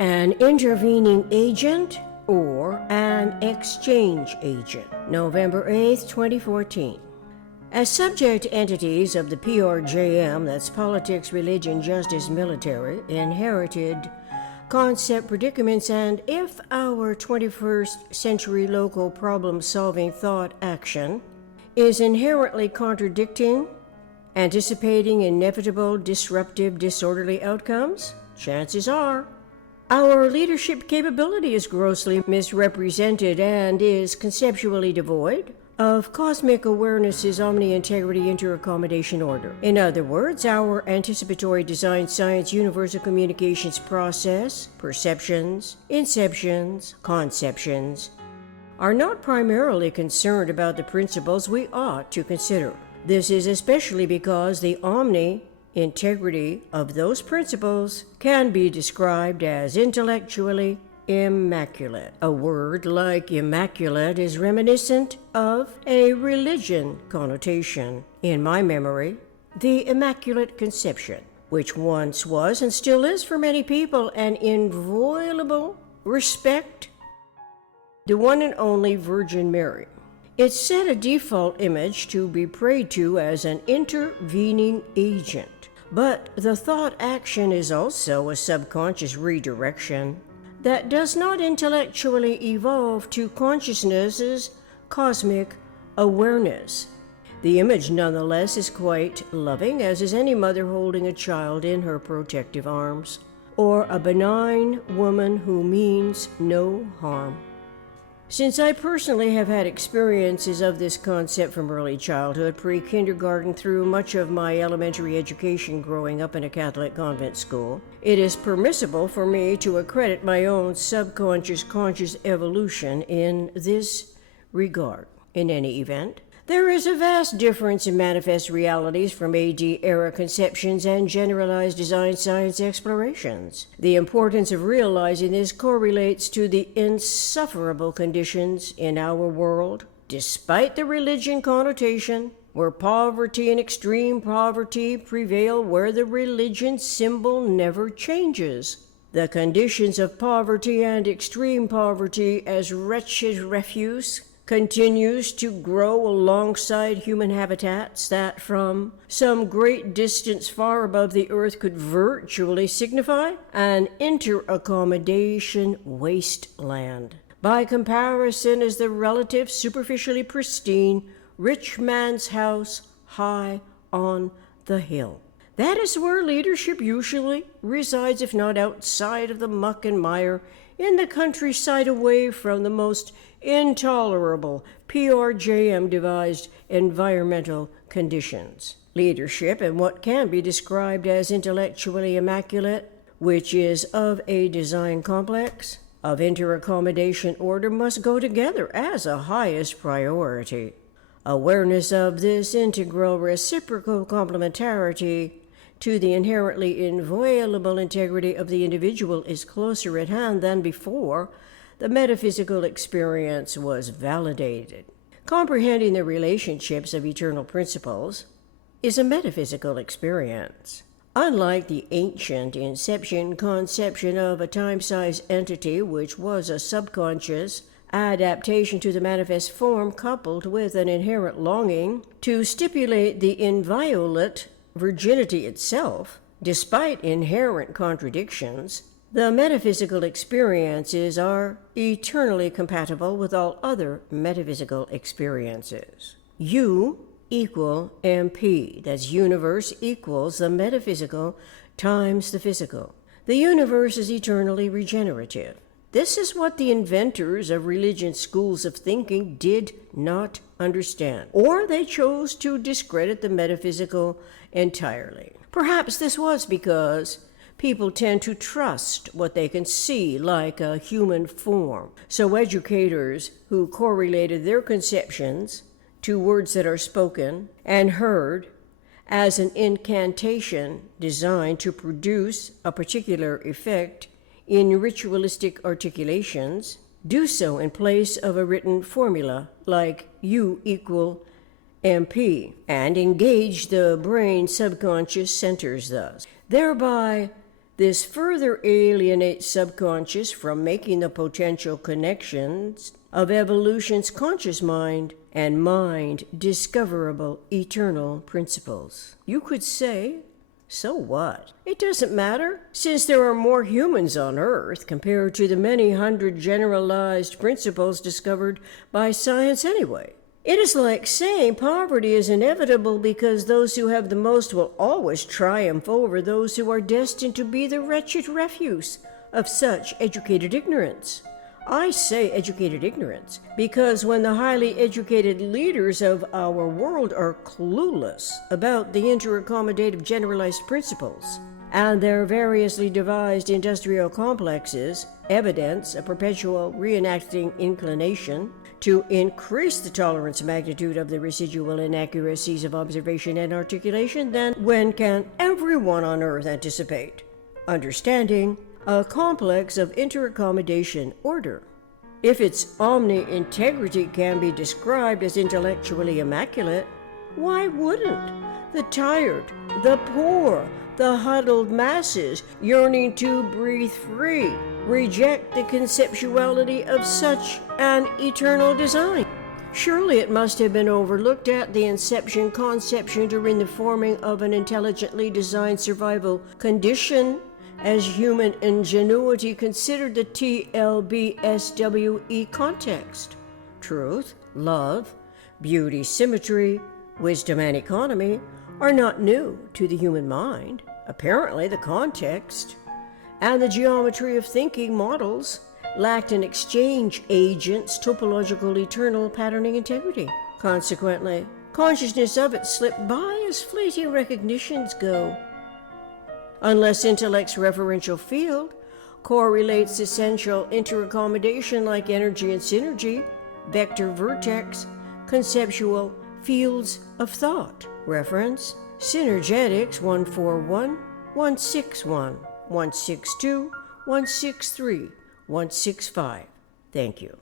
An intervening agent or an exchange agent. November 8th, 2014. As subject entities of the PRJM, that's politics, religion, justice, military, inherited concept predicaments, and if our 21st century local problem-solving thought action is inherently contradicting, anticipating inevitable, disruptive, disorderly outcomes, chances are our leadership capability is grossly misrepresented and is conceptually devoid of cosmic awareness's omni-integrity inter-accommodation order. In other words, our anticipatory design science universal communications process, perceptions, inceptions, conceptions, are not primarily concerned about the principles we ought to consider. This is especially because the omni-integrity of those principles can be described as intellectually immaculate. A word like immaculate is reminiscent of a religion connotation. In my memory, the Immaculate Conception, which once was and still is for many people an inviolable respect, the one and only Virgin Mary. It set a default image to be prayed to as an intervening agent. But the thought action is also a subconscious redirection that does not intellectually evolve to consciousness's cosmic awareness. The image, nonetheless, is quite loving, as is any mother holding a child in her protective arms, or a benign woman who means no harm. Since I personally have had experiences of this concept from early childhood, pre-kindergarten through much of my elementary education growing up in a Catholic convent school, it is permissible for me to accredit my own subconscious conscious evolution in this regard. In any event, there is a vast difference in manifest realities from AD-era conceptions and generalized design science explorations. The importance of realizing this correlates to the insufferable conditions in our world, despite the religion connotation, where poverty and extreme poverty prevail, where the religion symbol never changes. The conditions of poverty and extreme poverty as wretched refuse continues to grow alongside human habitats that from some great distance far above the earth could virtually signify an inter-accommodation wasteland. By comparison, is the relative superficially pristine rich man's house high on the hill. That is where leadership usually resides, if not outside of the muck and mire in the countryside, away from the most intolerable PRJM devised environmental conditions. Leadership and what can be described as intellectually immaculate, which is of a design complex, of inter-accommodation order, must go together as a highest priority. Awareness of this integral reciprocal complementarity to the inherently inviolable integrity of the individual is closer at hand than before the metaphysical experience was validated. Comprehending the relationships of eternal principles is a metaphysical experience. Unlike the ancient inception conception of a time-size entity, which was a subconscious adaptation to the manifest form coupled with an inherent longing to stipulate the inviolate virginity itself, despite inherent contradictions, the metaphysical experiences are eternally compatible with all other metaphysical experiences. U equal MP, that's universe equals the metaphysical times the physical. The universe is eternally regenerative. This is what the inventors of religion schools of thinking did not understand, or they chose to discredit the metaphysical entirely. Perhaps this was because people tend to trust what they can see, like a human form. So educators who correlated their conceptions to words that are spoken and heard as an incantation designed to produce a particular effect in ritualistic articulations, do so in place of a written formula like U equal MP, and engage the brain subconscious centers thus. Thereby, This further alienates subconscious from making the potential connections of evolution's conscious mind and mind discoverable eternal principles. You could say, so what? It doesn't matter, since there are more humans on Earth compared to the many hundred generalized principles discovered by science anyway. It is like saying poverty is inevitable because those who have the most will always triumph over those who are destined to be the wretched refuse of such educated ignorance. I say educated ignorance because when the highly educated leaders of our world are clueless about the interaccommodative generalized principles and their variously devised industrial complexes, evidence a perpetual reenacting inclination to increase the tolerance magnitude of the residual inaccuracies of observation and articulation, then when can everyone on Earth anticipate understanding a complex of interaccommodation order? If its omni-integrity can be described as intellectually immaculate, why wouldn't the tired, the poor, the huddled masses yearning to breathe free reject the conceptuality of such an eternal design? Surely it must have been overlooked at the conception during the forming of an intelligently designed survival condition as human ingenuity considered the TLBSWE context. Truth, love, beauty, symmetry, wisdom, and economy are not new to the human mind. Apparently, the context and the geometry of thinking models lacked an exchange agent's topological eternal patterning integrity. Consequently, consciousness of it slipped by as fleeting recognitions go. Unless intellect's referential field correlates essential interaccommodation like energy and synergy, vector vertex, conceptual fields of thought. Reference Synergetics 141, 161, 162, 163, 165. Thank you.